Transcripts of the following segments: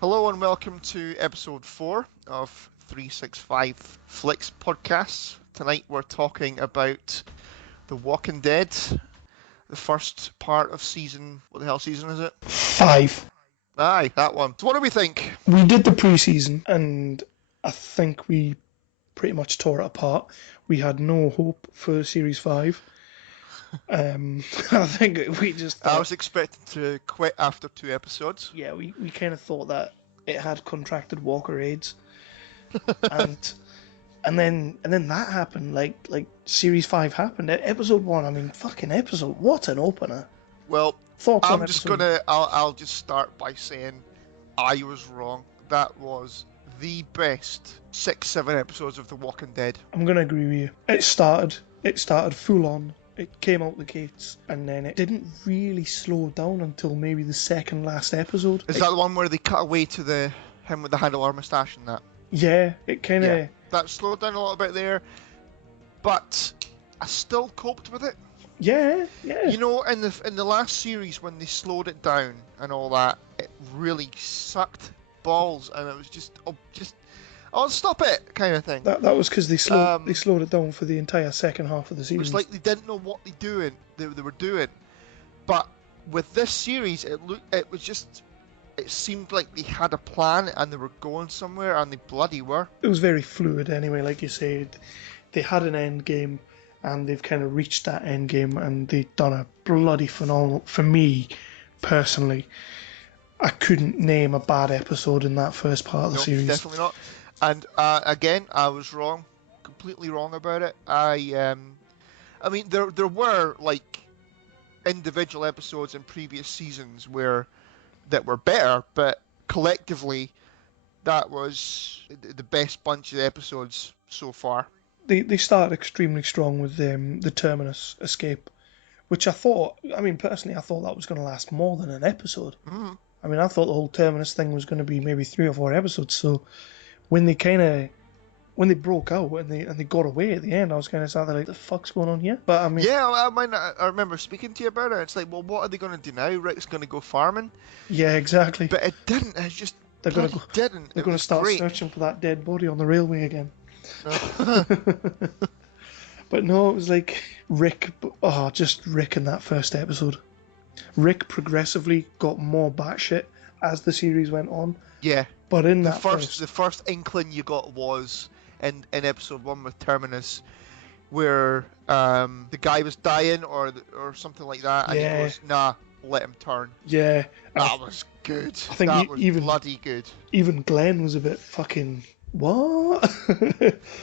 Hello and welcome to episode 4 of 365Flicks podcasts. Tonight we're talking about The Walking Dead, the first part of season... What the hell season is it? 5. Aye, that one. So what do we think? We did the pre-season, and I think we pretty much tore it apart. We had no hope for Series 5. I think we just thought... I was expecting to quit after 2 episodes. Yeah, we kind of thought that it had contracted Walker AIDS. and then that happened, like Series 5 happened. Episode 1, I mean, fucking episode, what an opener. Well, Thoughts on I'm just episode... gonna... I'll just start by saying I was wrong. That was the best 6-7 episodes of The Walking Dead. I'm gonna agree with you. It started full on. It came out the gates, and then it didn't really slow down until maybe the second last episode. Is that the one where they cut away to him with the handlebar moustache and that? Yeah, it kind of... Yeah, that slowed down a little bit there, but I still coped with it. Yeah. You know, in the last series when they slowed it down and all that, it really sucked balls, and it was just stop it kind of thing. That was because they slowed it down for the entire second half of the It series. was like they didn't know what they were doing, but with this series, it seemed like they had a plan and they were going somewhere, and they bloody were. It was very fluid anyway, like you said. They had an end game, and they've kind of reached that end game, and they've done a bloody phenomenal... For me, personally, I couldn't name a bad episode in that first part of the series. Definitely not. And again, I was wrong, completely wrong about it. I mean, there were like individual episodes in previous seasons that were better, but collectively, that was the best bunch of episodes so far. They started extremely strong with the Terminus escape, which I thought personally, I thought that was going to last more than an episode. Mm-hmm. I mean, I thought the whole Terminus thing was going to be maybe 3 or 4 episodes. So when they broke out and they got away at the end, I was kind of sat there like, the fuck's going on here? But I mean, yeah, I remember speaking to you about it. It's like, well, what are they going to do now? Rick's going to go farming. Yeah, exactly. But it didn't. It's just they're going to start great. searching for that dead body on the railway again. But no, it was like Rick. Oh, just Rick in that first episode. Rick progressively got more batshit as the series went on. Yeah. But in the that first inkling you got was in episode 1 with Terminus, where the guy was dying or something like that, and he goes, "Nah, let him turn." Yeah. That was good. I think that was bloody good. Even Glenn was a bit fucking... What?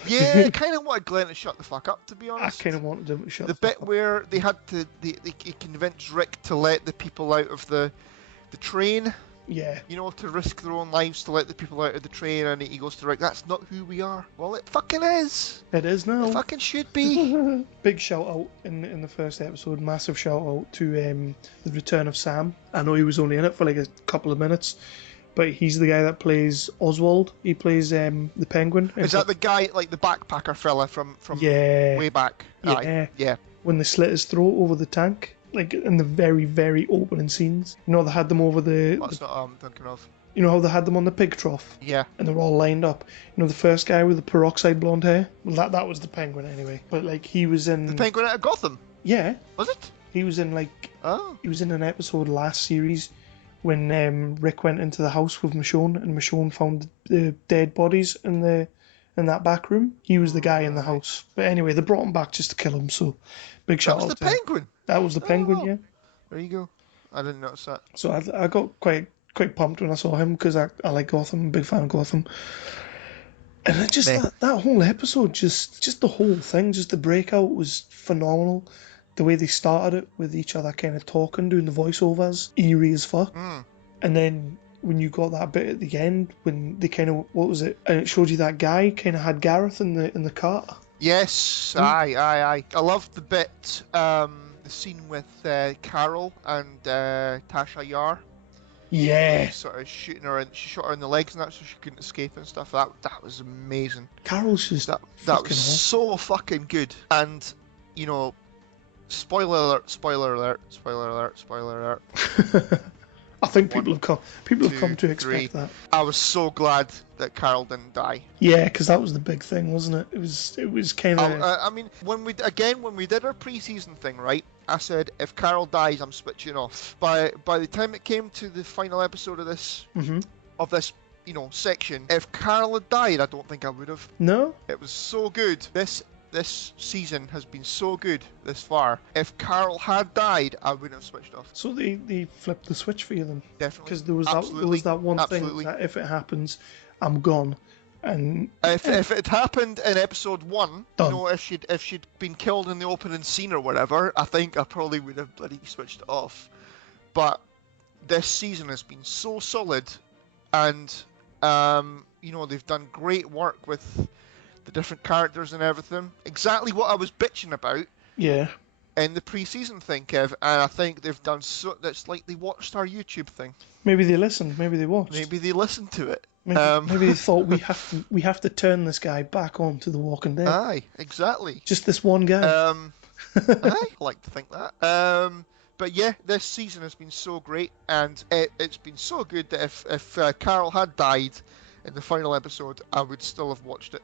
Yeah, I kind of wanted Glenn to shut the fuck up, to be honest. I kind of wanted him to shut the the fuck bit up. where they had to... He convinced Rick to let the people out of the train. Yeah. You know, to risk their own lives to let the people out of the train, and he goes to Rick, "That's not who we are." Well, it fucking is. It is now. It fucking should be. Big shout out in the first episode, massive shout out to the return of Sam. I know he was only in it for like a couple of minutes, but he's the guy that plays Oswald. He plays the Penguin. Is that the guy, like the backpacker fella from yeah. way back? Yeah. Aye. Yeah. When they slit his throat over the tank, like in the very, very opening scenes. You know, they had them over the... That's not what I'm thinking of. You know how they had them on the pig trough? Yeah. And they were all lined up. You know, the first guy with the peroxide blonde hair? Well, that was the Penguin anyway. But like, he was in... The Penguin out of Gotham? Yeah. Was it? He was in like... Oh. He was in an episode last series when Rick went into the house with Michonne, and Michonne found the dead bodies in that back room. He was the guy in the house. But anyway, they brought him back just to kill him, so big shout out to him. That was the Penguin? That was the Penguin, yeah. There you go. I didn't notice that. So I got quite pumped when I saw him, because I like Gotham, I'm a big fan of Gotham. And it just, that whole episode, just the whole thing, just the breakout was phenomenal. The way they started it with each other kind of talking, doing the voiceovers, eerie as fuck. And then when you got that bit at the end, when they kind of, what was it? And it showed you that guy kind of had Gareth in the cart. Yes, aye. I loved the bit, the scene with Carol and Tasha Yar. Yeah. Sort of shooting her, and she shot her in the legs and that, so she couldn't escape and stuff. That was amazing. Carol's just that was so fucking good. And you know, spoiler alert. I think One, people have come two, to three. expect that. I was so glad that Carol didn't die. Yeah, because that was the big thing, wasn't it? It was kind of. I mean, when we did our pre-season thing, right? I said if Carol dies, I'm switching off. By the time it came to the final episode of this section, if Carol had died, I don't think I would have. No. It was so good. This season has been so good this far. If Carol had died, I wouldn't have switched off. So they flipped the switch for you then? Definitely. Because there was that one thing that if it happens, I'm gone. And if it happened in episode 1, done. you know, if she'd been killed in the opening scene or whatever, I think I probably would have bloody switched it off. But this season has been so solid, and they've done great work with the different characters and everything. Exactly what I was bitching about. Yeah. In the pre-season thing, Kev, and I think they've done so. That's like they watched our YouTube thing. Maybe they listened. Maybe they watched. Maybe they listened to it. Maybe they thought we have to turn this guy back onto The Walking Dead. Aye, exactly. Just this one guy. I like to think that. But yeah, this season has been so great, and it's been so good that if Carol had died in the final episode, I would still have watched it.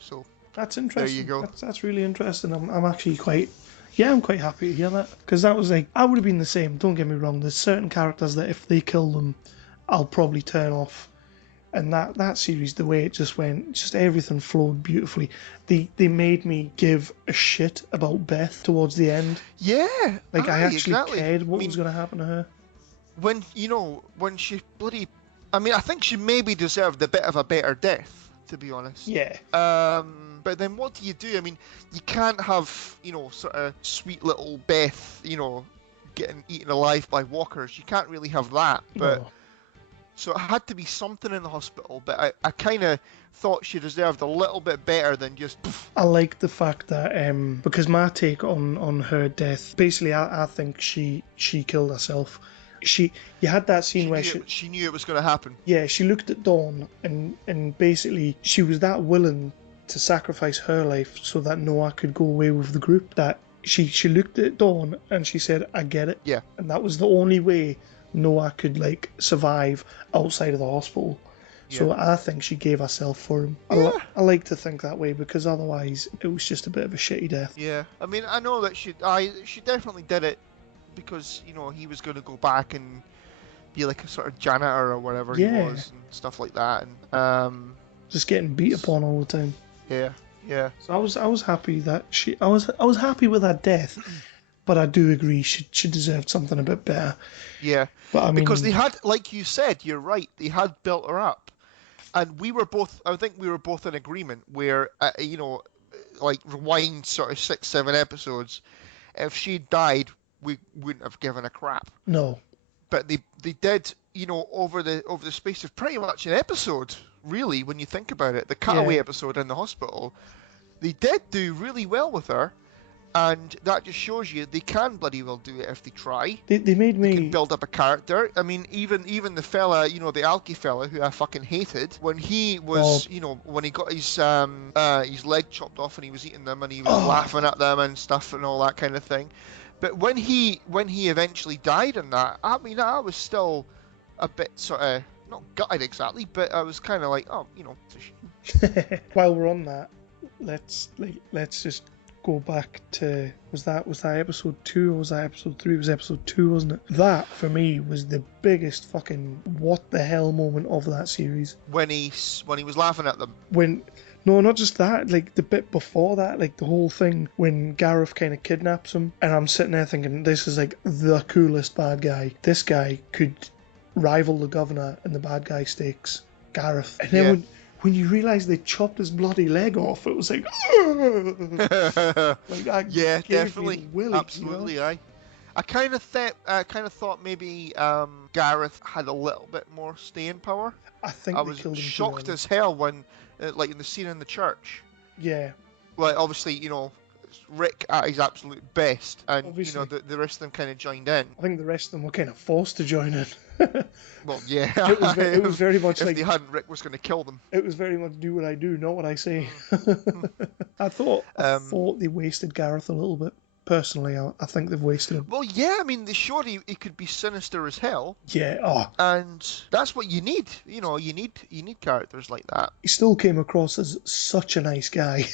So that's interesting. There you go. That's really interesting. I'm actually quite. Yeah, I'm quite happy to hear that, because that was like, I would have been the same, don't get me wrong, there's certain characters that if they kill them, I'll probably turn off, and that series, the way it just went, just everything flowed beautifully. They made me give a shit about Beth towards the end. Yeah, like I actually exactly. cared what was going to happen to her. When she bloody, I mean, I think she maybe deserved a bit of a better death, to be honest. Yeah. But then what do you do? I mean, you can't have, sort of sweet little Beth, getting eaten alive by walkers. You can't really have that. But No. So it had to be something in the hospital. But I kind of thought she deserved a little bit better than just. Poof. I like the fact that because my take on her death, basically, I think she killed herself. You had that scene where she knew it was going to happen. Yeah, she looked at Dawn and basically she was that willing to sacrifice her life so that Noah could go away with the group, that she looked at Dawn and she said, I get it. Yeah. And that was the only way Noah could survive outside of the hospital. Yeah. So I think she gave herself for him. Yeah. I like to think that way, because otherwise it was just a bit of a shitty death. Yeah. I mean, I know that she definitely did it because, he was going to go back and be like a sort of janitor or whatever he was and stuff like that. And just getting beat upon all the time. Yeah. So I was happy that I was happy with her death, but I do agree she deserved something a bit better. Yeah. But I mean, because they had, like you said, you're right, they had built her up, and I think we were both in agreement where like rewind sort of 6-7 episodes, if she died, we wouldn't have given a crap. No. But they did, over the space of pretty much an episode, really, when you think about it, the cutaway episode in the hospital, they did do really well with her, and that just shows you they can bloody well do it if they try. They made me... They can build up a character. I mean, even the fella, the alky fella who I fucking hated, when he was, when he got his leg chopped off and he was eating them and he was laughing at them and stuff and all that kind of thing. But when he eventually died in that, I mean, I was still a bit sort of, not gutted exactly, but I was kind of like, oh, it's a shame. While we're on that, let's just go back to, was that episode 2 or was that episode 3? It was episode 2, wasn't it? That for me was the biggest fucking what the hell moment of that series. When he was laughing at them. No, not just that, like the bit before that, like the whole thing when Gareth kind of kidnaps him, and I'm sitting there thinking, this is like the coolest bad guy. This guy could rival the governor in the bad guy stakes, Gareth. And then when you realise they chopped his bloody leg off, it was like, definitely, willy, absolutely, I kind of thought maybe Gareth had a little bit more staying power. I think I was shocked as hell when, like in the scene in the church. Yeah. Well, obviously, Rick at his absolute best, and obviously, the rest of them kind of joined in. I think the rest of them were kind of forced to join in. Well, yeah. It was very much if like, they hadn't, Rick was going to kill them. It was very much do what I do, not what I say. I thought they wasted Gareth a little bit. Personally, I think they've wasted him. Well, yeah, I mean, they showed he could be sinister as hell, Yeah, oh, and that's what you need. You know, you need characters like that. he still came across as such a nice guy,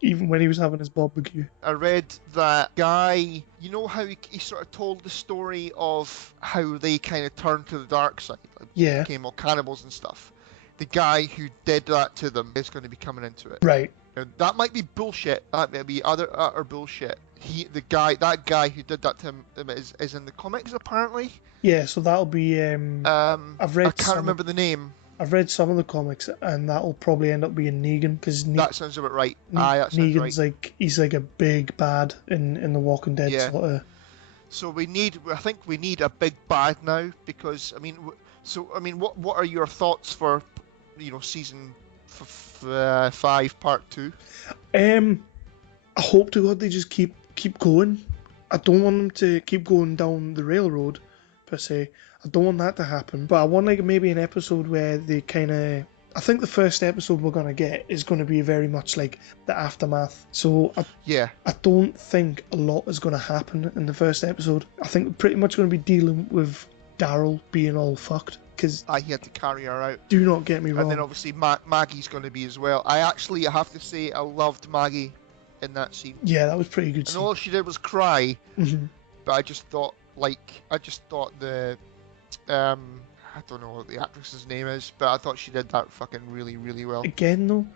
even when he was having his barbecue. I read that guy, you know how he sort of told the story of how they kind of turned to the dark side, like Yeah, became all cannibals and stuff. The guy who did that to them is going to be coming into it. right. Now, that might be bullshit. That might be utter bullshit. That guy who did that to him is in the comics apparently. Yeah, so that'll be. I've read. I can't remember the name. I've read some of the comics, and that'll probably end up being Negan because That sounds about right. That sounds Negan's right. like he's like a big bad in the Walking Dead sort of. So I think we need a big bad now because what are your thoughts for, season 5 part 2? I hope to God they just keep going. I don't want them to keep going down the railroad per se. I don't want that to happen. But I want like maybe an episode where they kind of. I think the first episode we're gonna get is gonna be very much like the aftermath. So I don't think a lot is gonna happen in the first episode. I think we're pretty much gonna be dealing with Daryl being all fucked. Because he had to carry her out. Do not get me wrong. And then obviously Maggie's going to be as well. I have to say I loved Maggie in that scene. Yeah, that was pretty good. And all she did was cry. Mm-hmm. But I just thought the I don't know what the actress's name is, but I thought she did that fucking really, really well. Again though,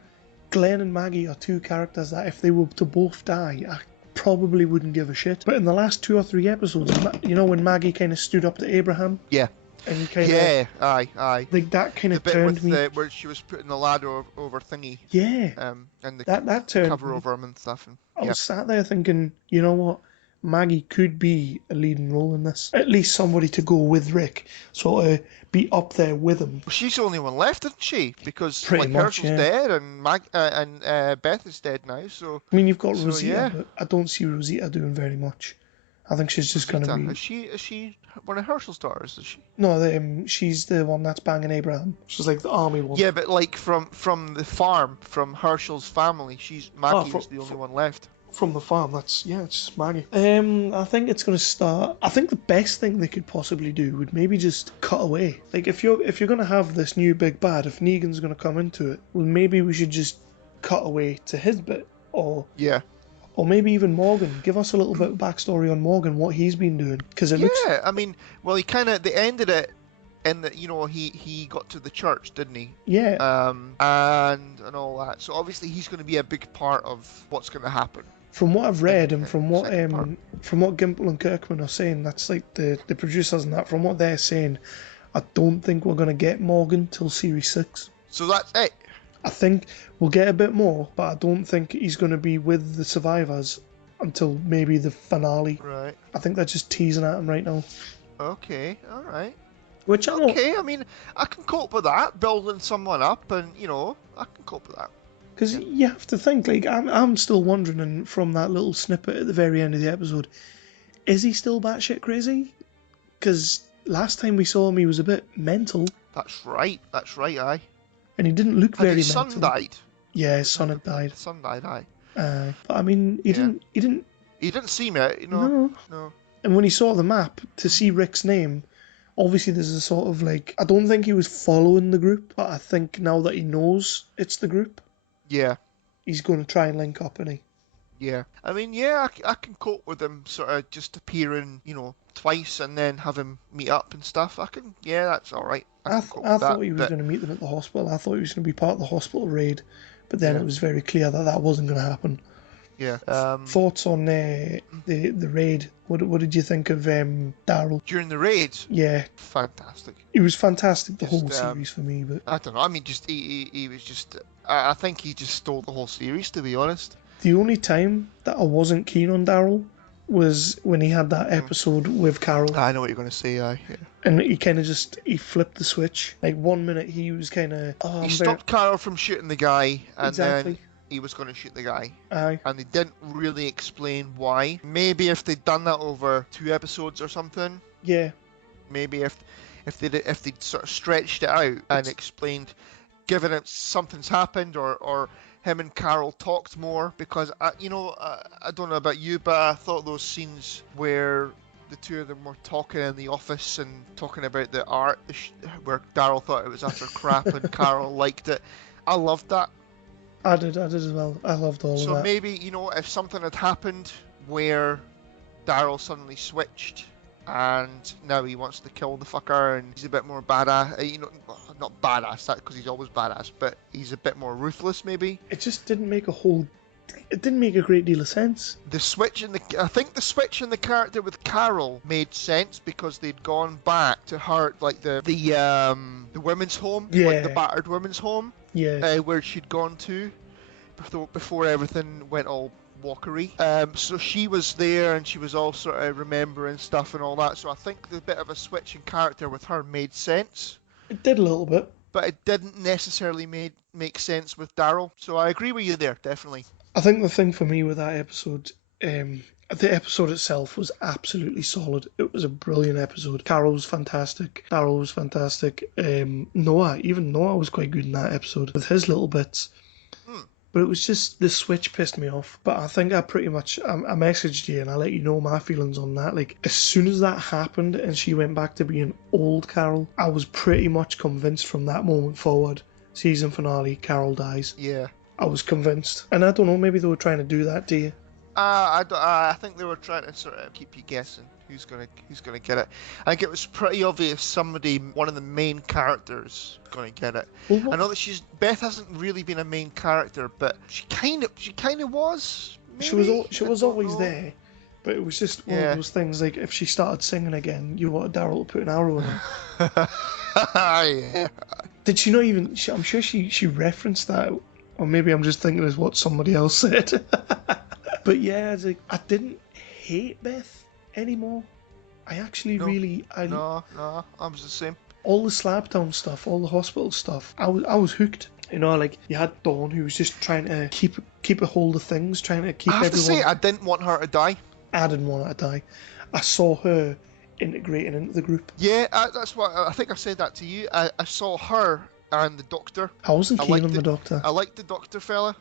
Glenn and Maggie are two characters that if they were to both die, I probably wouldn't give a shit. But in the last 2 or 3 episodes, when Maggie kind of stood up to Abraham. Yeah. And kind of, aye. Like that kind of turned me. Where she was putting the ladder over thingy. Yeah. And the that turned cover me. over him and stuff. And, I was sat there thinking, you know what, Maggie could be a leading role in this. At least somebody to go with Rick, sort of be up there with him. Well, she's the only one left, isn't she? Because Pretty much, Herschel's dead and Beth is dead now. So I mean, you've got Rosita, but I don't see Rosita doing very much. I think she's just going to be. Is she one of Herschel's daughters? Is she? No, she's the one that's banging Abraham. She's like the army one. Yeah, but like from the farm, from Herschel's family, Maggie is the only one left. From the farm, it's just Maggie. I think it's going to start. I think the best thing they could possibly do would maybe just cut away. Like if you're going to have this new big bad, if Negan's going to come into it, well maybe we should just cut away to his bit, or maybe even Morgan. Give us a little bit of backstory on Morgan, what he's been doing, because it looks. Yeah, I mean, well, they ended it in that he got to the church, didn't he? Yeah. And all that. So obviously he's going to be a big part of what's going to happen. From what I've read and from what Gimple and Kirkman are saying, that's like the producers and that. From what they're saying, I don't think we're going to get Morgan till Series 6. So that's it. I think we'll get a bit more, but I don't think he's going to be with the survivors until maybe the finale. Right. I think they're just teasing at him right now. Okay, alright. Which I know. Okay, I mean, I can cope with that, building someone up, and, I can cope with that. Because you have to think, like, I'm still wondering, and from that little snippet at the very end of the episode, is he still batshit crazy? Because last time we saw him, he was a bit mental. That's right, aye. And he didn't look very mental. His son died. Yeah, his son had died. His son died, aye. But I mean, he didn't. He didn't seem it, No. And when he saw the map to see Rick's name, obviously there's a sort of like, I don't think he was following the group, but I think now that he knows it's the group, he's going to try and link up, isn't he? Yeah. I mean, I can cope with him sort of just appearing, twice and then have him meet up and stuff. That's all right. I thought he was going to meet them at the hospital. I thought he was going to be part of the hospital raid, but then it was very clear that wasn't going to happen. Yeah. Thoughts on the raid? What did you think of Daryl during the raid? Yeah, fantastic. It was fantastic the whole series for me, but I don't know. I mean, just he was just. I think he just stole the whole series, to be honest. The only time that I wasn't keen on Daryl was when he had that episode with Carol. I know what you're going to say, yeah. And he kind of he flipped the switch. Like 1 minute he was kind of. He stopped Carol from shooting the guy, and then he was going to shoot the guy. Aye. And they didn't really explain why. Maybe if they'd done that over 2 episodes or something. Yeah. Maybe if they'd sort of stretched it out and explained, given it something's happened or him and Carol talked more, because I don't know about you, but I thought those scenes where the two of them were talking in the office and talking about the art, where Daryl thought it was utter crap and Carol liked it, I loved that. I did as well. I loved all of So that. maybe, if something had happened where Daryl suddenly switched and now he wants to kill the fucker and he's a bit more badass, not badass, that because he's always badass, but he's a bit more ruthless maybe. It just didn't make a great deal of sense. I think the switch in the character with Carol made sense because they'd gone back to her, like the women's home, like the battered women's home, where she'd gone to before everything went all walkery. So she was there and she was all sort of remembering stuff and all that. So I think the bit of a switch in character with her made sense. It did a little bit, but it didn't necessarily make sense with Daryl. So I agree with you there, definitely. I think the thing for me with that episode, the episode itself was absolutely solid. It was a brilliant episode. Carol was fantastic. Daryl was fantastic. Even Noah was quite good in that episode with his little bits. But it was just, the switch pissed me off. But I think I messaged you and I let you know my feelings on that. Like, as soon as that happened and she went back to being old Carol, I was pretty much convinced from that moment forward. Season finale, Carol dies. Yeah. I was convinced. And I don't know, maybe they were trying to do that to you. I think they were trying to sort of keep you guessing who's gonna get it. I think it was pretty obvious one of the main characters, gonna get it. Well, I know that Beth hasn't really been a main character, but she kind of was. Maybe? She was always there, but it was just one of those things. Like, if she started singing again, you want Daryl to put an arrow in her. Yeah. Did she not even? I'm sure she referenced that, or maybe I'm just thinking of what somebody else said. But yeah, it's like, I didn't hate Beth anymore. I actually No, I was the same. All the Slabtown stuff, all the hospital stuff, I was hooked. Like, you had Dawn, who was just trying to keep a hold of things, trying to keep everyone... I have to say, I didn't want her to die. I didn't want her to die. I saw her integrating into the group. Yeah, that's what I think I said that to you. I saw her and the doctor. I wasn't keen on the doctor. I liked the doctor fella.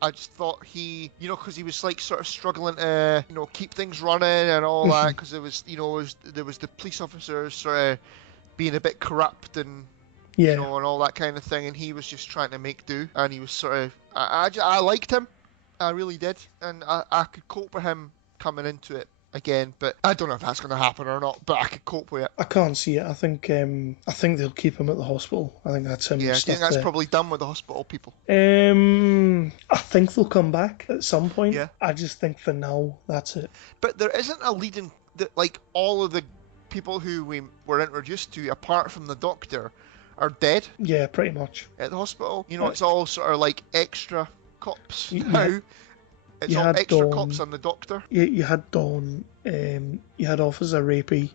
I just thought he, because he was like sort of struggling to, keep things running and all that, because there was the police officers sort of being a bit corrupt and, and all that kind of thing, and he was just trying to make do, and he was sort of, I liked him, I really did, and I could cope with him coming into it again, but I don't know if that's going to happen or not, but I could cope with it. I can't see it. I think they'll keep him at the hospital. I think that's him. Yeah, I think that's probably done with the hospital people. I think they'll come back at some point. Yeah. I just think for now, that's it. But there isn't a leading, like, all of the people who we were introduced to, apart from the doctor, are dead. Yeah, pretty much. At the hospital. It's all sort of like extra cops now. It's all extra Dawn, cops and the doctor. You had Dawn. You had Officer Rapey.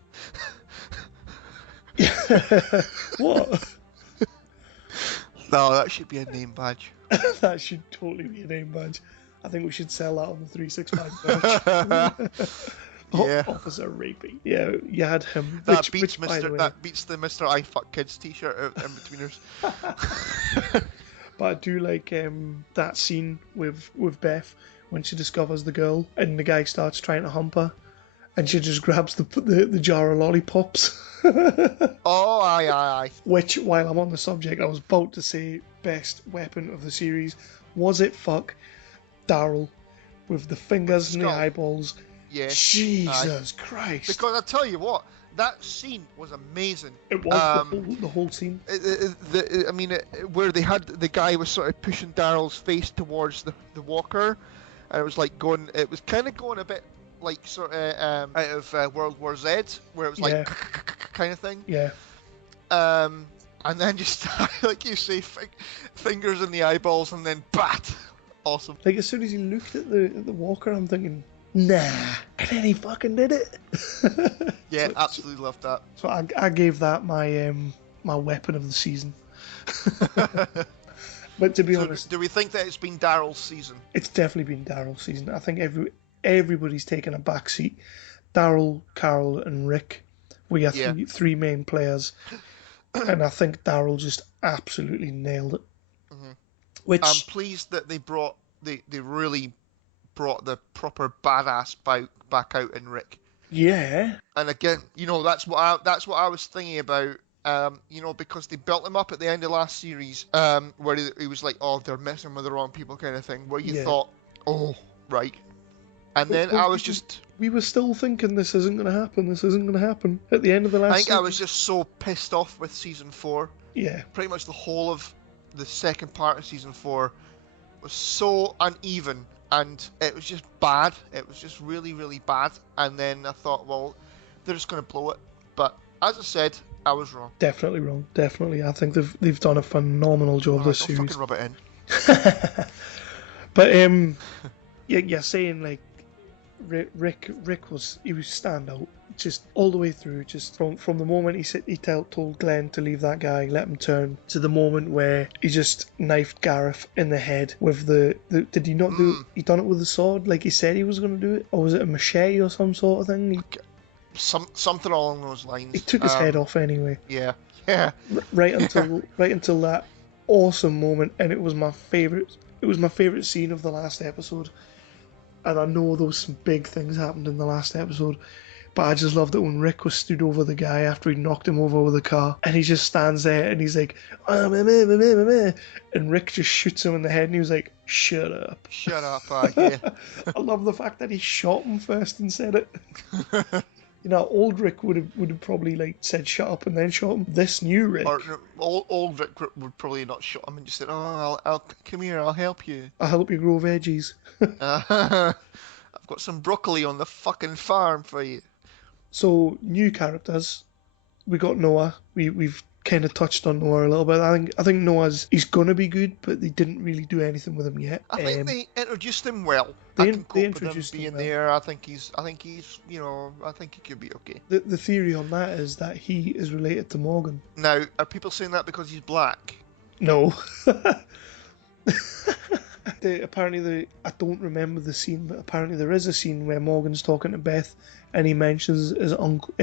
What? No, that should be a name badge. That should totally be a name badge. I think we should sell that on the 365 badge. Yeah. Officer Rapey. Yeah, you had him. That beats the Mr. I Fuck Kids t-shirt in betweeners. But I do like that scene with Beth when she discovers the girl and the guy starts trying to hump her and she just grabs the jar of lollipops. Oh, aye. Which, while I'm on the subject, I was about to say best weapon of the series. Was it fuck Daryl with the fingers and the eyeballs? Yeah. Jesus Christ. Because I tell you what, that scene was amazing. It was the whole scene. Where they had the guy was sort of pushing Daryl's face towards the walker, and it was like going. It was kind of going a bit like sort of out of World War Z, where it was like kind of thing. Yeah. And then just like you say, fingers in the eyeballs, and then bat. Awesome. Like, as soon as he looked at the walker, I'm thinking, nah, and then he fucking did it. Yeah, absolutely loved that. So I gave that my my weapon of the season. But to be honest, do we think that it's been Daryl's season? It's definitely been Daryl's season. I think everybody's taken a backseat. Daryl, Carol, and Rick. We got three main players, and I think Daryl just absolutely nailed it. I'm Which, pleased that they really brought the proper badass back out in Rick. yeah, And again, that's what I was thinking about. Because they built him up at the end of last series, where he was like, "Oh, they're messing with the wrong people," kind of thing. Where you yeah. thought, "Oh, right," and But, then but I we, was just, we were still thinking this isn't going to happen. This isn't going to happen at the end of the I last think I was series. just so pissed off with season 4. Yeah, Pretty much the whole of the second part of season 4 was so uneven, and it was just bad. It was just really, really bad. And then I thought, well, they're just going to blow it. But as I said, I was wrong. definitely wrong. Definitely, I think they've done a phenomenal job All right, this don't series. fucking rub it in. But you're saying like Rick was standout just all the way through. Just from the moment he told Glenn to leave that guy, let him turn, to the moment where he just knifed Gareth in the head with the did he not do? He done it with the sword like he said he was going to do it, or was it a machete or some sort of thing? Something along those He lines. took his head off anyway. Yeah, yeah. Right until that awesome moment, and it was my favorite. It was my favorite scene of the last episode. And I know there was some big things happened in the last episode, but I just loved it when Rick was stood over the guy after he knocked him over with a car, and he just stands there and he's like, "Ah, meh, meh, meh, meh, meh, meh," and Rick just shoots him in the head, and he was like, "Shut up." Shut up, yeah. I love the fact that he shot him first and said it. Old Rick would have probably like said shut up and then shot him. This new Rick, Or no, old Rick would probably not shot him and just said, "Oh, I'll come here, I'll help you. I help you grow veggies. I've got some broccoli on the fucking farm for you." So new characters. We got Noah. We've kind of touched on Noah a little bit. I think he's gonna be good, but they didn't really do anything with him yet. I think they introduced him well. They I can they cope with him introduced him being well. there. I think he's, I think he could be okay. The theory on that is that he is related to Morgan. Now, are people saying that because he's black? No. Apparently, I don't remember the scene, but apparently there is a scene where Morgan's talking to Beth, and he mentions his uncle.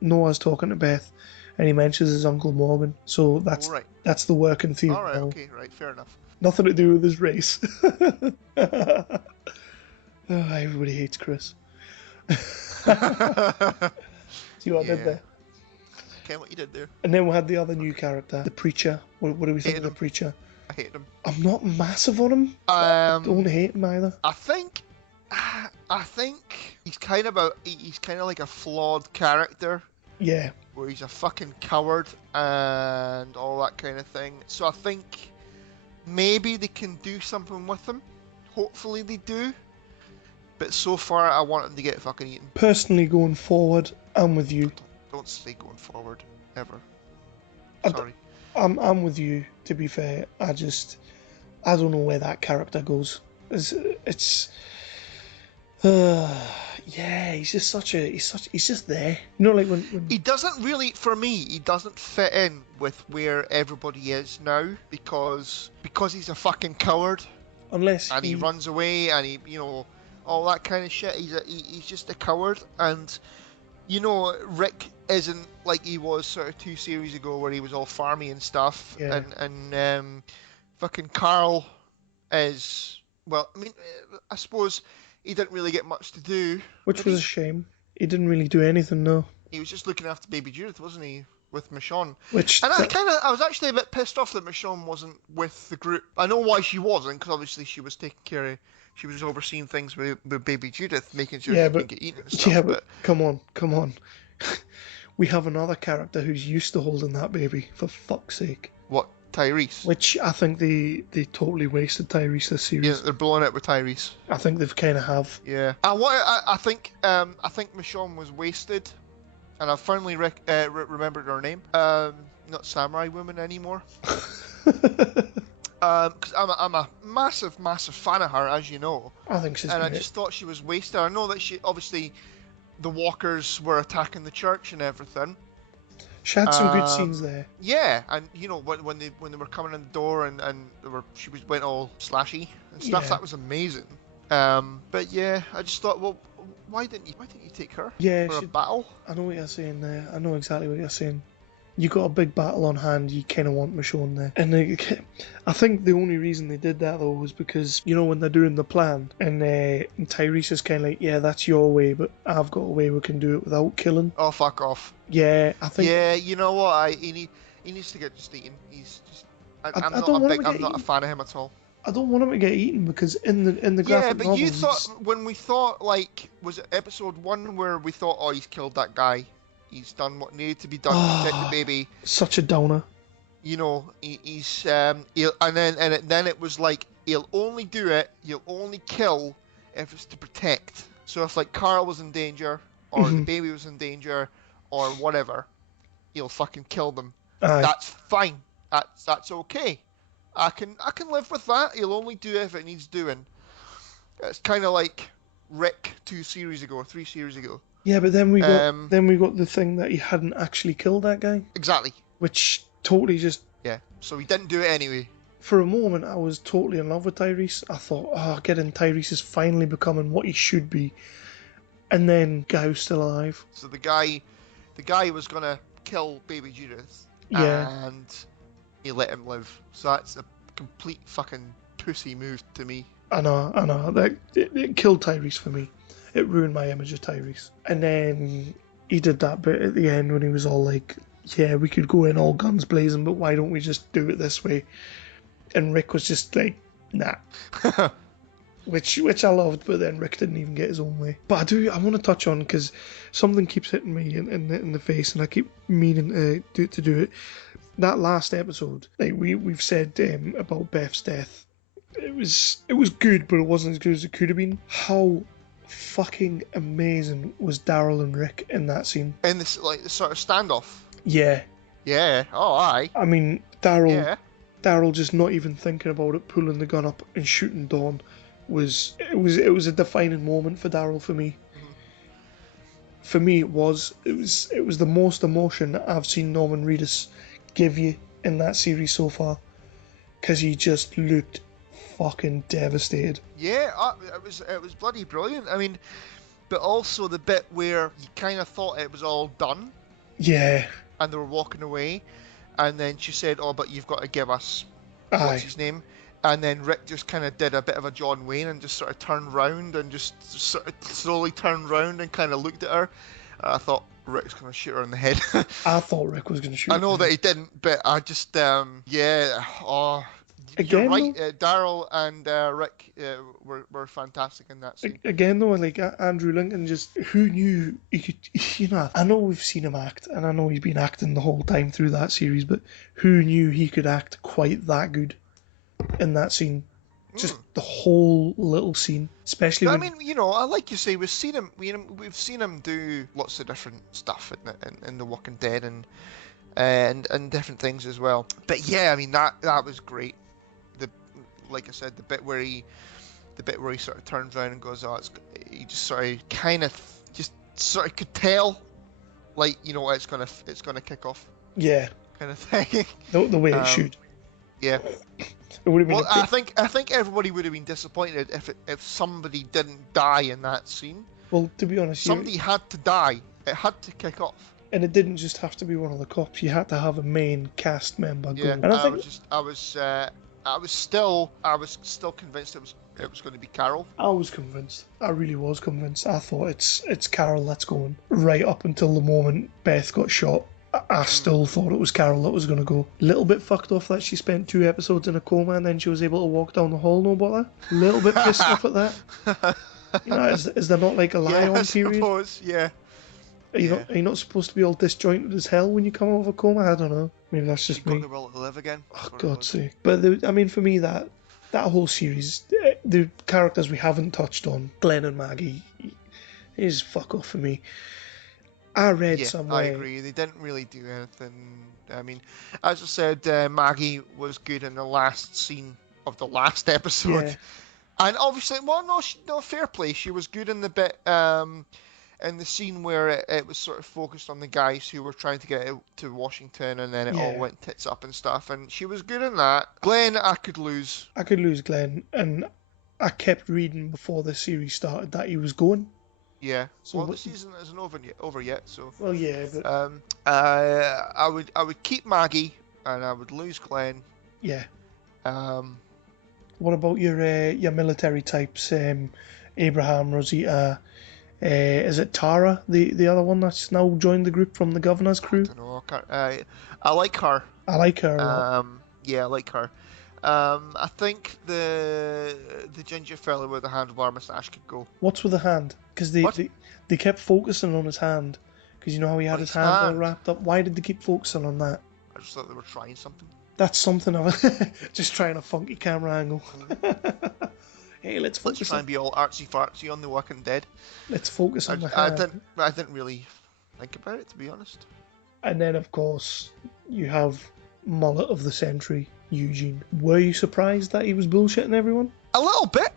Noah's talking to Beth, and he mentions his uncle Morgan. So Right. that's the working theory. All right. Okay. Right. Fair enough. Nothing to do with his race. Oh, everybody hates Chris. See what I did there? Okay, what you did there. And then we had the other new character, the preacher. What do we think of the preacher? I hate him. I'm not massive on him. I don't hate him either. I think he's kind of like a flawed character. Yeah. Where he's a fucking coward and all that kind of thing. So I think maybe they can do something with him. Hopefully they do. But so far, I want him to get fucking eaten. Personally, going forward, I'm with you. Don't say going forward, ever. I Sorry. I'm with you. To be fair, I don't know where that character goes. Yeah, he's just there. Like when He doesn't really, for me, he doesn't fit in with where everybody is now because he's a fucking coward. Unless he runs away and he all that kind of shit. He's just a coward, and Rick isn't like he was sort of 2 series ago where he was all farmy and stuff. Yeah. And fucking Carl is, well, I mean, I suppose he didn't really get much to do. Which was a shame. He didn't really do anything, no. He was just looking after baby Judith, wasn't he? With Michonne. I was actually a bit pissed off that Michonne wasn't with the group. I know why she wasn't, because obviously she was she was overseeing things with baby Judith, making sure she didn't get eaten and stuff. Yeah, but come on. We have another character who's used to holding that baby, for fuck's sake. What, Tyrese? Which I think they totally wasted Tyrese this series. Yeah, they're blowing it with Tyrese. I think they've kind of have. Yeah. I think Michonne was wasted. And I finally remembered her name. Not Samurai Woman anymore. Because I'm a massive fan of her, as you know. I think she's And great. I just thought she was wasted. I know that obviously the walkers were attacking the church and everything. She had some good scenes there. Yeah, and when they were coming in the door and she went all slashy and stuff. Yeah. That was amazing. But yeah, I just thought, well, why didn't you take her? Yeah, for a battle? I know what you're saying there. I know exactly what you're saying. you got a big battle on hand, you kind of want Michonne there. And I think the only reason they did that though was because, you know, when they're doing the plan, and Tyrese is kind of like, yeah, that's your way, but I've got a way we can do it without killing. Oh, fuck off. Yeah, I think. Yeah, you know what? He needs to get just eaten. He's just. I'm not a fan of him at all. I don't want him to get eaten because in the graphic but novel, you thought when we thought, like, was it episode 1 where we thought, oh, he's killed that guy, he's done what needed to be done to protect the baby. Such a downer. You know, he's then it was like he'll only do it, he'll only kill if it's to protect. So if like Carl was in danger or the baby was in danger or whatever, he'll fucking kill them. That's fine. That's okay. I can live with that. He'll only do it if it needs doing. It's kind of like Rick 3 series ago. Yeah, but then we got the thing that he hadn't actually killed that guy. Exactly. Which totally just... Yeah, so he didn't do it anyway. For a moment, I was totally in love with Tyrese. I thought, Tyrese is finally becoming what he should be. And then, guy was still alive. So the guy was going to kill baby Judith. Yeah. And he let him live. So that's a complete fucking pussy move to me. I know. It killed Tyrese for me. It ruined my image of Tyrese. And then he did that bit at the end when he was all like, yeah, we could go in all guns blazing, but why don't we just do it this way? And Rick was just like, nah. which I loved, but then Rick didn't even get his own way. But I want to touch on, because something keeps hitting me in the face, and I keep meaning to do it. That last episode, like we've said about Beth's death, it was good, but it wasn't as good as it could have been. How fucking amazing was Daryl and Rick in that scene? In this, like, the sort of standoff. Yeah. Yeah. Oh, aye. I mean, Daryl just not even thinking about it, pulling the gun up and shooting Dawn was a defining moment for Daryl for me. Mm-hmm. For me, it was the most emotion I've seen Norman Reedus give you in that series so far, because he just looked fucking devastated. Yeah, it was bloody brilliant. I mean, but also the bit where you kind of thought it was all done. Yeah. And they were walking away, and then she said, "Oh, but you've got to give us what's his name." And then Rick just kind of did a bit of a John Wayne and just sort of turned round and just sort of slowly turned round and kind of looked at her. And I thought Rick's going to shoot her in the head. I thought Rick was going to shoot her. I know that he didn't, but I just, yeah. Oh, you're right. Daryl and Rick were fantastic in that scene. Again, though, like Andrew Lincoln, just who knew he could, you know, I know we've seen him act, and I know he's been acting the whole time through that series, but who knew he could act quite that good in that scene? Just the whole little scene, especially. But, I mean, you know, like you say, we've seen him do lots of different stuff in The Walking Dead and different things as well. But yeah, I mean that was great. Like I said, the bit where he sort of turns around and goes, he just sort of kind of just sort of could tell, like, you know, it's gonna kick off. Yeah. Kind of thing. The way it should. Yeah. It would have been. Well, I think everybody would have been disappointed if somebody didn't die in that scene. Well, to be honest, somebody had to die. It had to kick off. And it didn't just have to be one of the cops. You had to have a main cast member. Yeah, going. And I was still convinced it was going to be Carol. I was convinced. I really was convinced. I thought it's Carol that's going. Right up until the moment Beth got shot, I still thought it was Carol that was going to go. A little bit fucked off that she spent 2 episodes in a coma and then she was able to walk down the hall no bother. A little bit pissed off at that. You know, is there not like a lie-on period? I suppose, yeah. Are you not supposed to be all disjointed as hell when you come out of a coma? I don't know. Maybe that's just me. Got the will to live again. Oh, God's sake. But I mean, for me, that whole series, the characters we haven't touched on, Glenn and Maggie, is fuck off for me. I read somewhere. I agree. They didn't really do anything. I mean, as I said, Maggie was good in the last scene of the last episode. Yeah. And obviously, well, no, fair play. She was good in the bit, in the scene where it was sort of focused on the guys who were trying to get out to Washington, and then it all went tits up and stuff. And she was good in that. Glenn, I could lose. Glenn, and I kept reading before the series started that he was going. Yeah. So, Well, the season isn't over yet, so. well, yeah, but I would keep Maggie, and I would lose Glenn. yeah. Um, What about your military types? Abraham, Rosita. Is it Tara, the other one that's now joined the group from the governor's I crew? don't know. I like her. I like her a lot. Yeah, I like her. I think the ginger fella with the handlebar moustache could go. What's with the hand? Because they, What? they they kept focusing on his hand. Because you know how he had On his his hand all hand? wrapped up. Why did they keep focusing on that? I just thought they were trying something. That's something of just trying a funky camera angle. Hey, let's Let's focus try on and be all artsy fartsy on The Walking Dead. let's focus I, on the I hand. didn't I didn't really think about it, to be honest. And then of course you have mullet of the century, Eugene. Were you surprised that he was bullshitting everyone? A little bit.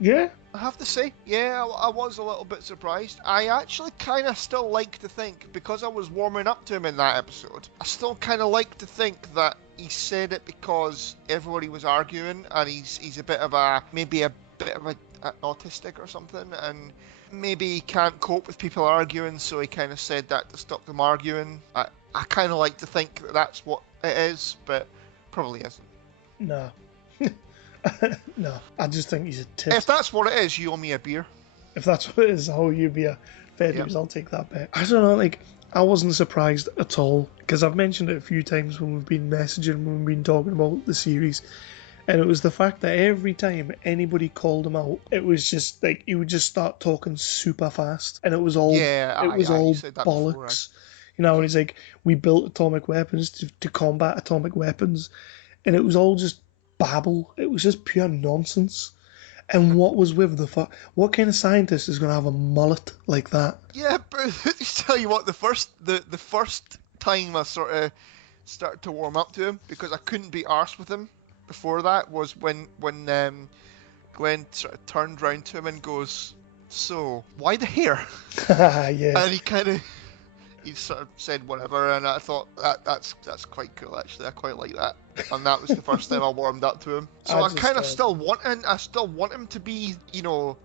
Yeah. I have to say, yeah, I was a little bit surprised. I actually kind of still like to think, because I was warming up to him in that episode, I still kind of like to think that he said it because everybody was arguing, and he's a bit of a, maybe a bit of a autistic or something, and maybe he can't cope with people arguing, so he kind of said that to stop them arguing. I kind of like to think that that's what it is, but probably isn't. No. No. I just think he's a tit. If that's what it is, you owe me a beer. If that's what it is, how you be a fair Yep. dues, I'll take that bet. I don't know, like, I wasn't surprised at all, because I've mentioned it a few times when we've been messaging, when we've been talking about the series, and it was the fact that every time anybody called him out, it was just, like, he would just start talking super fast, and it was all, Yeah, all you said that before. bollocks. You know, and he's like, we built atomic weapons to combat atomic weapons, and it was all just babble. It was just pure nonsense. And what was with the what kind of scientist is going to have a mullet like that? Yeah, but just tell you what, the first time I sort of started to warm up to him, because I couldn't be arsed with him before that, was when Glenn sort of turned round to him and goes, "So, why the hair?" Yeah. And he sort of said whatever, and I thought that's quite cool actually. I quite like that, and that was the first time I warmed up to him. So I kind of still want him to be, you know,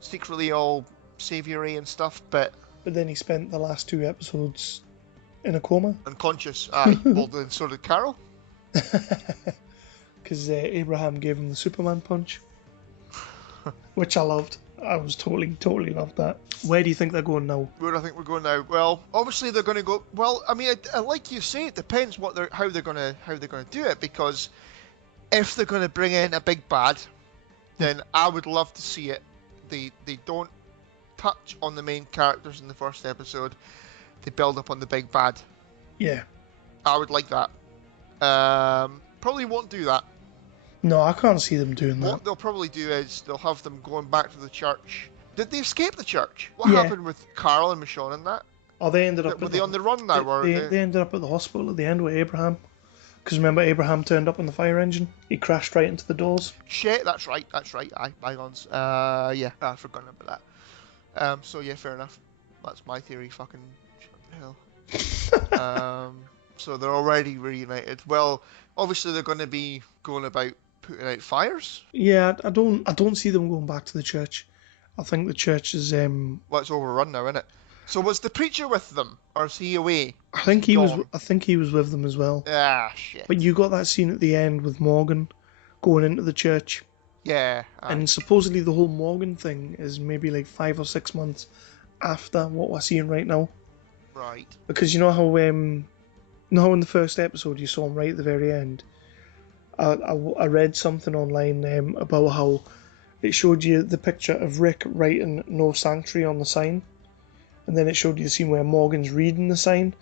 secretly all savoury and stuff, but then he spent the last 2 episodes in a coma. unconscious. Well, then so did Carol. Because Abraham gave him the Superman punch, which I loved. I was totally loved that. Where do you think they're going now? Where do I think we're going now? Well, obviously they're going to go. Well, I mean, like you say, it depends how they're going to do it. Because if they're going to bring in a big bad, then I would love to see it. They don't touch on the main characters in the first episode. They build up on the big bad. Yeah. I would like that. Probably won't do that. No, I can't see them doing that. What they'll probably do is they'll have them going back to the church. Did they escape the church? What Yeah. happened with Carol and Michonne and that? Oh, they ended up. Were they on the run now? They ended up at the hospital at the end with Abraham. Because remember, Abraham turned up in the fire engine. He crashed right into the doors. Shit, that's right. Aye, bygones. Yeah, I'd forgotten about that. So yeah, fair enough. That's my theory. Fucking shut the hell. So they're already reunited. Well, obviously they're going to be going about putting out fires. Yeah, I don't see them going back to the church. I think the church is Well, it's overrun now, isn't it? So was the preacher with them, or is he away? I think he was with them as well. Ah, shit. But you got that scene at the end with Morgan going into the church. Yeah. And supposedly the whole Morgan thing is maybe like 5 or 6 months after what we're seeing right now. Right. Because you know how in the first episode you saw him right at the very end. I read something online about how it showed you the picture of Rick writing "No Sanctuary" on the sign, and then it showed you the scene where Morgan's reading the sign,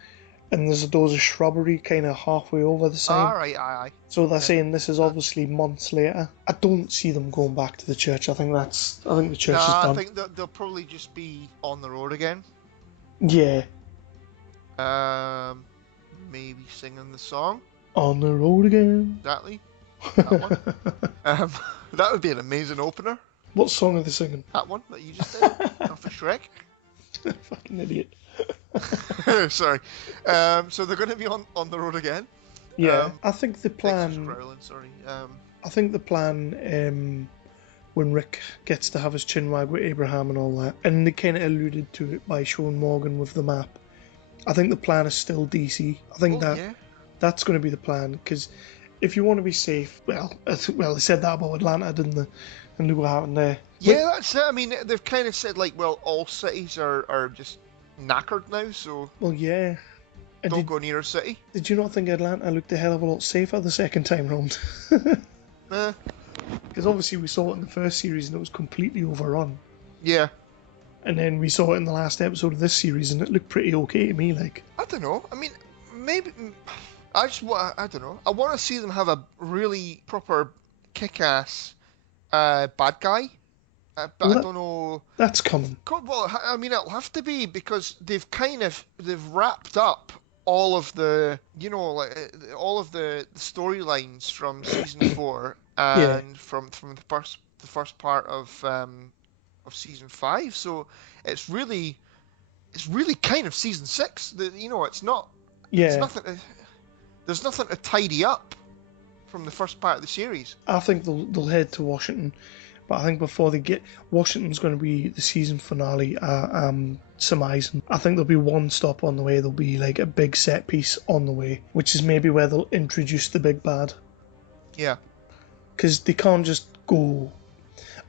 and there's a dose of shrubbery kind of halfway over the sign. Alright, aye. So they're saying this is obviously months later. I don't see them going back to the church. I think the church is done. I think that they'll probably just be on the road again. Yeah. Maybe singing the song. On the road again. Exactly. That one. That would be an amazing opener. What song are they singing? That one that you just did. Off of Shrek. Fucking idiot. Sorry. So they're going to be on the road again. Yeah. I think the plan. Growling, sorry. I think the plan when Rick gets to have his chinwag with Abraham and all that. And they kind of alluded to it by showing Morgan with the map. I think the plan is still DC. I think that's going to be the plan, because if you want to be safe, well, they said that about Atlanta, didn't they? And look what happened there. Yeah, that's it. I mean, they've kind of said, like, well, all cities are just knackered now, so Well, yeah. And don't go near a city. Did you not think Atlanta looked a hell of a lot safer the second time round? Because obviously we saw it in the first series and it was completely overrun. Yeah. And then we saw it in the last episode of this series and it looked pretty okay to me, like. I don't know. I mean, maybe... I don't know. I want to see them have a really proper kick-ass bad guy. But I don't know... That's coming. Well, I mean, it'll have to be, because they've wrapped up all of the, all of the storylines from season 4 and from the first part of season 5. So it's really kind of season 6. It's not. Yeah. There's nothing to tidy up from the first part of the series. I think they'll head to Washington. But I think before they get... Washington's going to be the season finale, surmising. I think there'll be one stop on the way. There'll be like a big set piece on the way, which is maybe where they'll introduce the big bad. Yeah. Because they can't just go...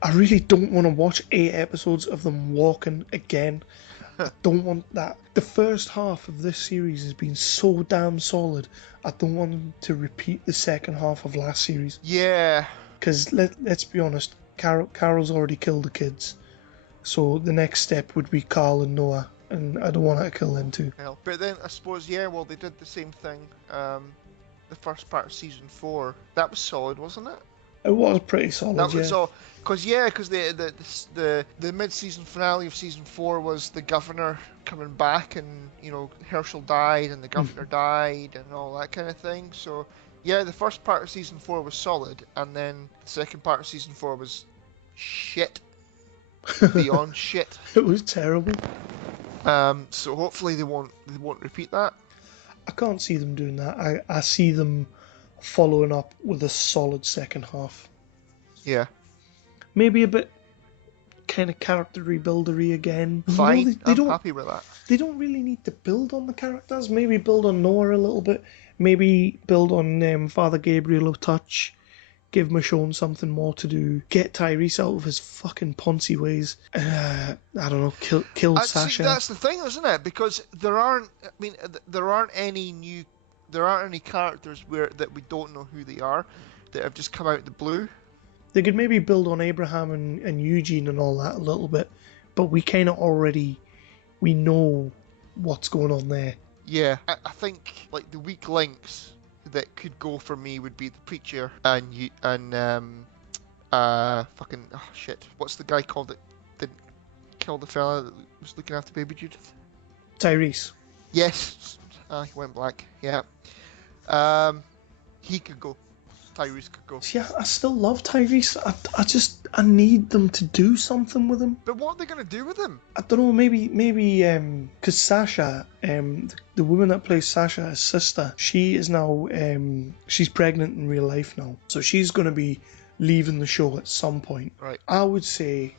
I really don't want to watch 8 episodes of them walking again. I don't want that. The first half of this series has been so damn solid. I don't want them to repeat the second half of last series. Yeah. Because let's be honest, Carol's already killed the kids, so the next step would be Carl and Noah, and I don't want her to kill them too. Well, but then I suppose, yeah, well, they did the same thing. The first part of season 4, that was solid, wasn't it? It was pretty solid. That was all because the mid-season finale of season 4 was the governor coming back, and Herschel died, and the governor died, and all that kind of thing. So. Yeah, the first part of season 4 was solid, and then the second part of season 4 was shit. Beyond shit. It was terrible. So hopefully they won't repeat that. I can't see them doing that. I see them following up with a solid second half. Yeah. Maybe a bit kind of character rebuildery again. Fine, I'm happy with that. They don't really need to build on the characters. Maybe build on Noah a little bit. Maybe build on Father Gabriel a touch. Give Michonne something more to do. Get Tyrese out of his fucking poncy ways. I don't know. Kill Sasha. That's the thing, isn't it? Because there aren't any characters that we don't know who they are, that have just come out of the blue. They could maybe build on Abraham and Eugene and all that a little bit, but we kind of already know what's going on there. Yeah, I think like the weak links that could go for me would be the preacher and what's the guy called that didn't kill the fella that was looking after baby Judith? Tyrese. Yes, he went black. Yeah, he could go. Tyrese could go. Yeah, I still love Tyrese. I need them to do something with him. But what are they going to do with him? I don't know, maybe, because Sasha, the woman that plays Sasha, his sister, she is now, she's pregnant in real life now. So she's going to be leaving the show at some point. Right. I would say,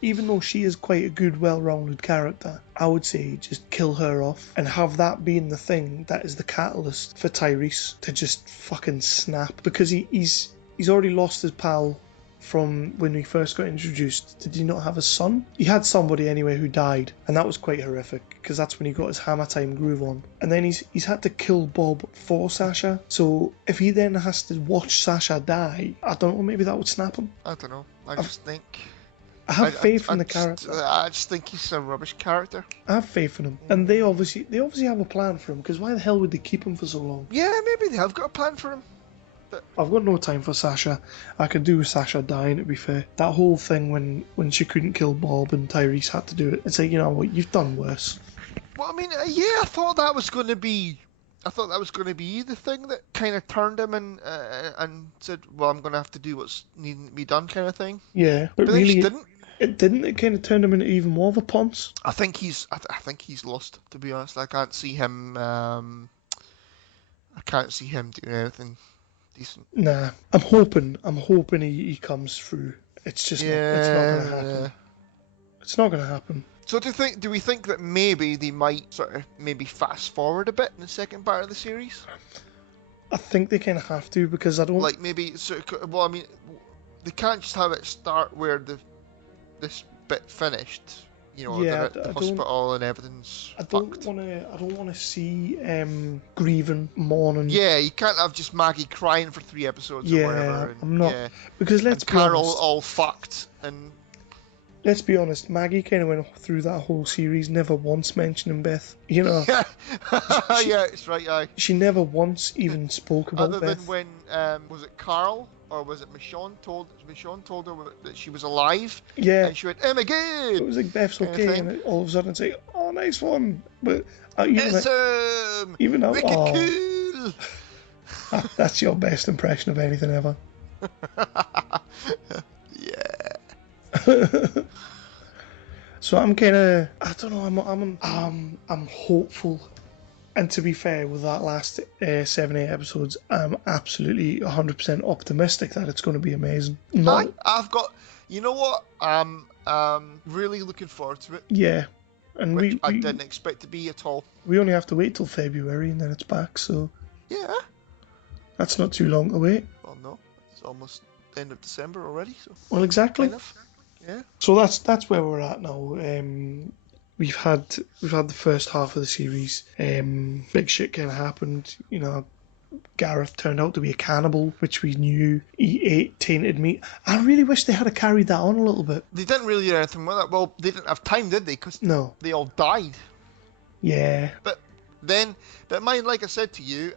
even though she is quite a good, well-rounded character, I would say just kill her off and have that being the thing that is the catalyst for Tyrese to just fucking snap. Because he's already lost his pal from when he first got introduced. Did he not have a son? He had somebody anyway who died, and that was quite horrific because that's when he got his Hammer Time groove on. And then he's had to kill Bob for Sasha. So if he then has to watch Sasha die, I don't know, maybe that would snap him. I don't know. I have faith in the character. I just think he's a rubbish character. I have faith in him, and they obviously have a plan for him. Because why the hell would they keep him for so long? Yeah, maybe they have got a plan for him. But I've got no time for Sasha. I could do with Sasha dying, to be fair. That whole thing when she couldn't kill Bob and Tyrese had to do it. It's like, you know what, you've done worse. Well, I mean, yeah, I thought that was going to be the thing that kind of turned him and said, well, I'm going to have to do what's needing to be done, kind of thing. Yeah, but really, didn't. It didn't. It kind of turned him into even more of a ponce. I think he's lost, to be honest. I can't see him doing anything decent. Nah, I'm hoping he comes through It's just not. It's not going to happen. Yeah. It's not going to happen. So do we think that maybe they might sort of maybe fast forward a bit in the second part of the series? I think they kind of have to, because I don't. Like maybe well, I mean, they can't just have it start where this bit finished. You know, Yeah, they're at the hospital and everything's fucked. I don't want to see grieving, mourning. Yeah, you can't have just Maggie crying for 3 episodes or whatever. And, I'm not, because let's be honest, Carol all fucked and. Let's be honest, Maggie kind of went through that whole series never once mentioning Beth. You know. Yeah, yeah, it's right. Aye. She never once even spoke about Other Beth. than when was it Carl or was it Michonne told her that she was alive? Yeah. And she went, "Oh my god!" It was like Beth's okay, and all of a sudden it's like, "Oh, nice one." But even now, wicked cool. That's your best impression of anything ever. Yeah. So I'm kind of, I don't know, I'm hopeful, and to be fair, with that last 7-8 episodes, I'm absolutely 100% optimistic that it's going to be amazing. I've got, you know what, I'm really looking forward to it. Yeah, and I didn't expect to be at all. We only have to wait till February and then it's back, so yeah, that's not too long to wait. Well, no, it's almost the end of December already, so well, exactly. Kind of. Yeah. So that's where we're at now. We've had the first half of the series. Big shit kind of happened. You know, Gareth turned out to be a cannibal, which we knew. He ate tainted meat. I really wish they had carried that on a little bit. They didn't really do anything with it. Well, they didn't have time, did they? Because they all died. Yeah. But mind, like I said to you,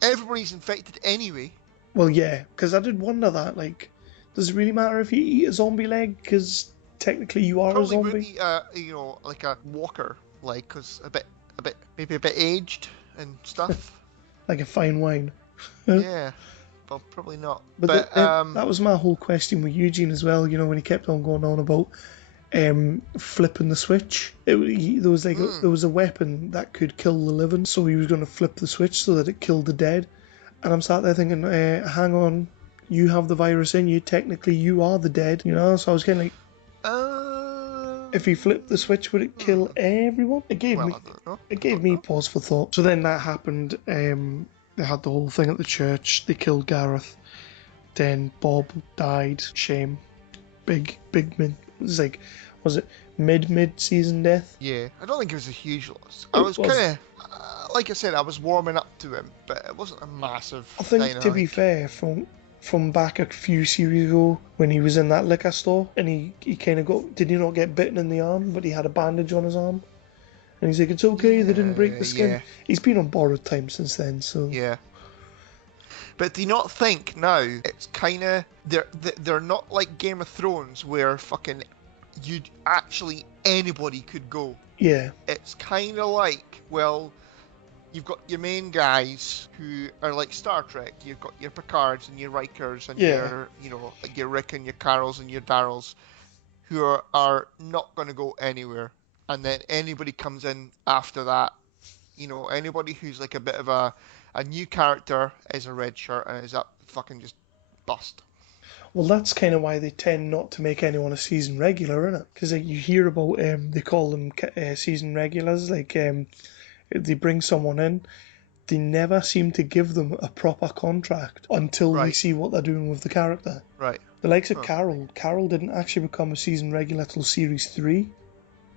everybody's infected anyway. Well, yeah, because I did wonder that, like, does it really matter if you eat a zombie leg? Because technically you are Probably a zombie. Would be, you know, like a walker, like, because maybe a bit aged and stuff. Like a fine wine. Yeah, well, probably not. But that was my whole question with Eugene as well. You know, when he kept on going on about flipping the switch. There was there was a weapon that could kill the living, so he was going to flip the switch so that it killed the dead. And I'm sat there thinking, hang on, you have the virus in you, technically you are the dead, you know? So I was kind of like, if he flipped the switch, would it kill everyone? It gave me pause for thought. So then that happened, they had the whole thing at the church, they killed Gareth, then Bob died, shame, big was it mid-season death? Yeah, I don't think it was a huge loss. I was kind of, like I said, I was warming up to him, but it wasn't a massive I think, to be fair, from back a few series ago, when he was in that liquor store, and he kind of did he not get bitten in the arm, but he had a bandage on his arm? And he's like, it's okay, they didn't break the skin. Yeah. He's been on borrowed time since then, so... Yeah. But do you not think now, it's kind of, they're not like Game of Thrones, where fucking anybody could go. Yeah. It's kind of like, well, you've got your main guys who are like Star Trek. You've got your Picards and your Rikers and your, you know, like your Rick and your Carols and your Daryls, who are not going to go anywhere. And then anybody comes in after that, you know, anybody who's like a bit of a new character is a red shirt and is up fucking just bust. Well, that's kind of why they tend not to make anyone a season regular, isn't it? Because like, you hear about they call them season regulars. Like they bring someone in, they never seem to give them a proper contract until we see what they're doing with the character. Right. The likes of Carol. Carol didn't actually become a season regular till series 3.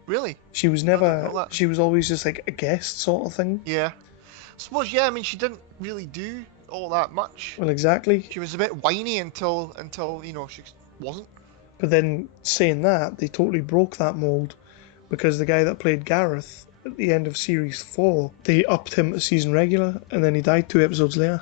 Really? She was never. She was always just like a guest sort of thing. Yeah. I suppose. Yeah. I mean, she didn't really do all that much. Well, exactly. She was a bit whiny until you know she wasn't. But then saying that, they totally broke that mold, because the guy that played Gareth at the end of series 4, they upped him to season regular, and then he died 2 episodes later.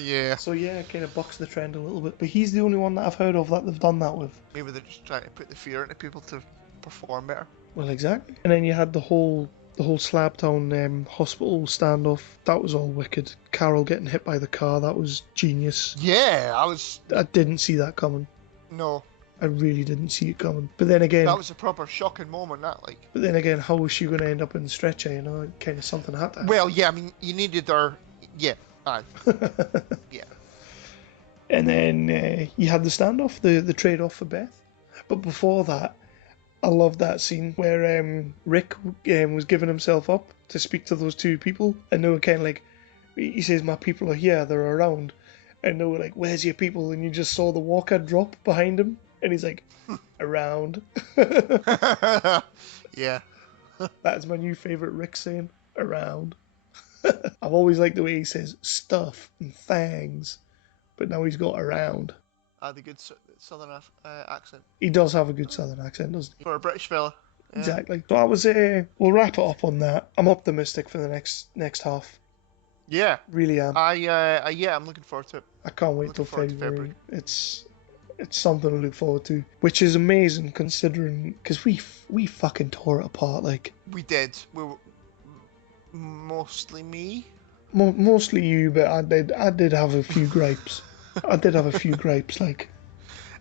Yeah. So yeah, it kind of bucks the trend a little bit. But he's the only one that I've heard of that they've done that with. Maybe they're just trying to put the fear into people to perform better. Well, exactly. And then you had the whole Slabtown hospital standoff. That was all wicked. Carol getting hit by the car, that was genius. Yeah, I didn't see that coming. No. I really didn't see it coming. But then again... That was a proper shocking moment, that, like. But then again, how was she going to end up in the stretcher, you know? Kind of something had to happen. Well, yeah, I mean, you needed her... Yeah, aye. Yeah. And then you had the standoff, the trade-off for Beth. But before that, I love that scene where Rick was giving himself up to speak to those two people, and they were kind of like, he says, "My people are here, they're around," and they were like, "Where's your people?" And you just saw the walker drop behind him, and he's like, "Around." Yeah. That's my new favourite Rick saying, "Around." I've always liked the way he says stuff and thangs, but now he's got "around." The good southern accent. He does have a good southern accent, doesn't he? For a British fella. Yeah. Exactly. So I was. We'll wrap it up on that. I'm optimistic for the next half. Yeah. Really am. I'm looking forward to it. I can't wait till February. It's something to look forward to, which is amazing considering because we fucking tore it apart. Like we did. We were mostly me. Mostly you, but I did have a few gripes. I did have a few gripes, like.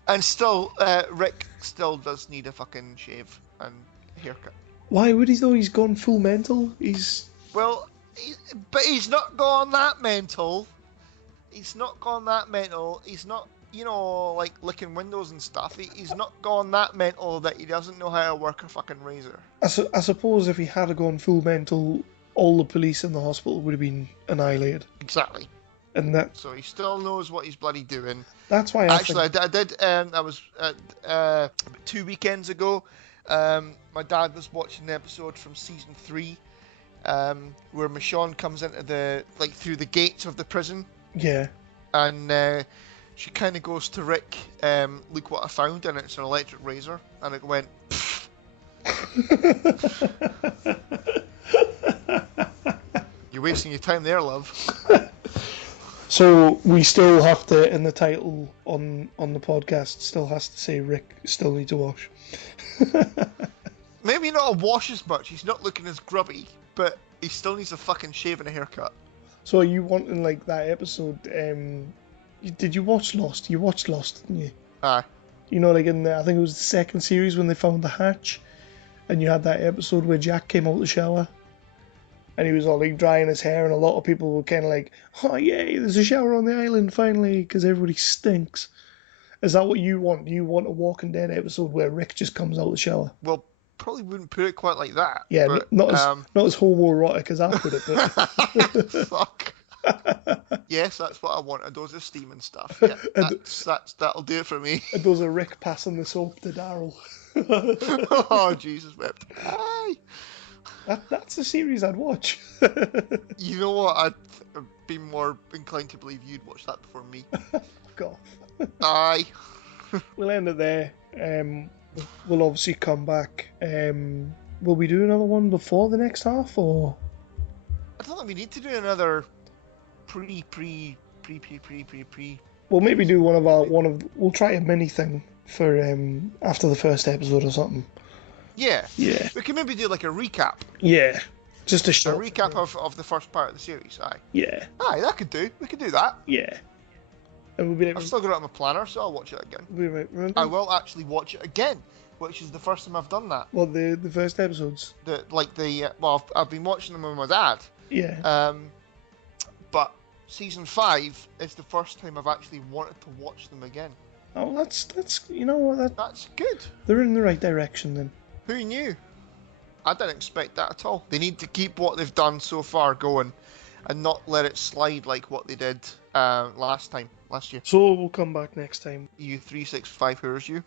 And still, Rick still does need a fucking shave and haircut. Why would he though? He's gone full mental. But he's not gone that mental. He's not gone that mental. He's not, like licking windows and stuff. He's not gone that mental that he doesn't know how to work a fucking razor. I suppose if he had gone full mental, all the police in the hospital would have been annihilated. Exactly. And that. So he still knows what he's bloody doing. That's why I did. I was 2 weekends ago. My dad was watching the episode from season 3, where Michonne comes into through the gates of the prison. Yeah. And she kind of goes to Rick, "Look what I found," and it's an electric razor, and it went. You're wasting your time there, love. So we still have to, in the title on the podcast, still has to say Rick still needs a wash. Maybe not a wash as much. He's not looking as grubby, but he still needs a fucking shave and a haircut. So are you wanting like that episode? Did you watch Lost? You watched Lost, didn't you? Aye. You know, like in I think it was the second series when they found the hatch, and you had that episode where Jack came out of the shower. And he was all like drying his hair, and a lot of people were kind of like, "Oh yay, there's a shower on the island finally," because everybody stinks. Is that what you want? Do you want a Walking Dead episode where Rick just comes out of the shower? Well, probably wouldn't put it quite like that. Yeah, but, not as homoerotic as I put it, but. Fuck. Yes, that's what I want. A dose of steam and stuff. Yeah, that'll do it for me. A dose of Rick passing the soap to Daryl. Oh, Jesus wept. Aye. That's a series I'd watch. You know what? I'd be more inclined to believe you'd watch that before me. Fuck off. Aye. We'll end it there. We'll obviously come back. Will we do another one before the next half, or? I don't think we need to do another pre. We'll maybe do we'll try a mini thing for after the first episode or something. Yeah. Yeah. We can maybe do like a recap. Yeah. Just a short. A recap of the first part of the series. Aye. Yeah. Aye, that could do. We could do that. Yeah. And we'll be I've still got it on my planner, so I'll watch it again. Remember? I will actually watch it again, which is the first time I've done that. Well, the first episodes. I've been watching them with my dad. Yeah. But season 5 is the first time I've actually wanted to watch them again. Oh, that's you know what that's good. They're in the right direction then. Who knew? I didn't expect that at all. They need to keep what they've done so far going, and not let it slide like what they did last year. So we'll come back next time. You 365 Whores you.